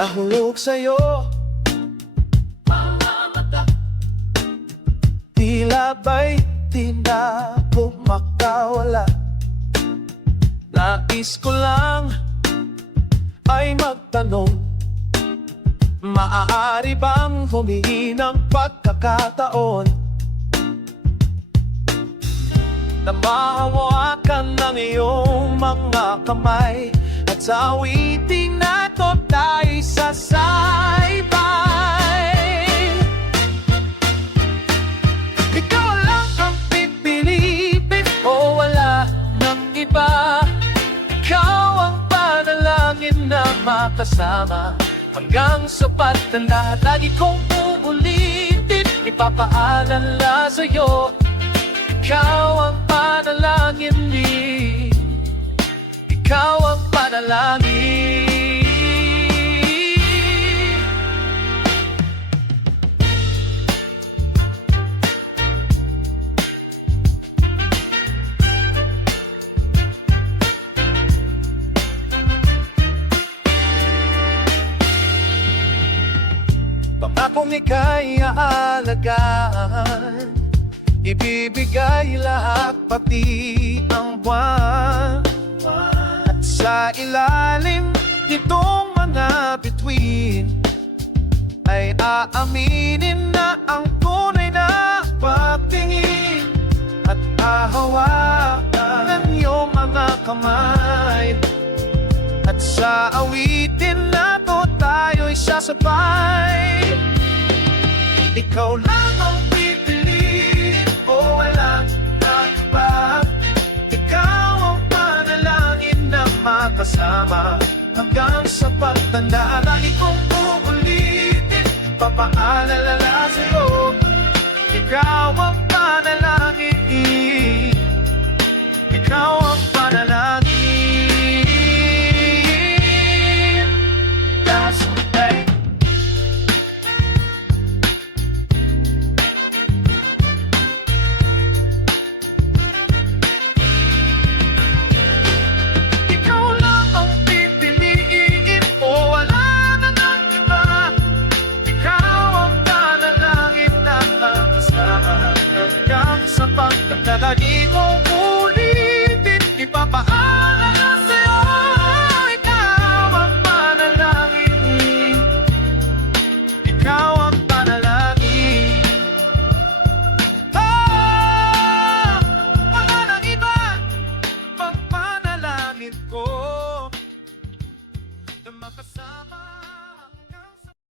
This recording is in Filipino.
nahulog sa'yo. Tila ba'y di na makawala. Nais ko lang ay magtanong, maaari bang humingi ng pagkakataon na mahawakan ng iyong mga kamay, at sa awiting na to tayo'y sasaybay. Ikaw lang ang pipilitin o wala ng iba. Ikaw ang panalangin na makasama hanggang sa pagtanda. Lagi kong uulitin, ipapaalala sa'yo. Ikaw ang panalangin ni, ikaw ang panalangin. Pangakong ika'y aalagaan, ibibigay lahat pati ang buwan. At sa ilalim nitong mga bituin ay aaminin na ang tunay na pagtingin, at ahawakan ang iyong mga kamay. At sa awitin na to tayo'y sasabay. Ikaw lang ang pipiliin o wala nang iba. Ikaw ang panalangin na makasama hanggang sa pagtanda. Lagi kong uulitin, papaalala sa'yo. Ikaw ang panalangin, ikaw ang panalangin. That's okay. Ikaw lang ang pipiliin o wala na ng iba. Ikaw ang panalangin na makasama hanggang sa pagtanda. Lagi kong ulitin, ipapaalala sa'yo. Ikaw ang panalangin, ikaw ang panalangin. Wala nang iba, pagpanalangin ko na makasama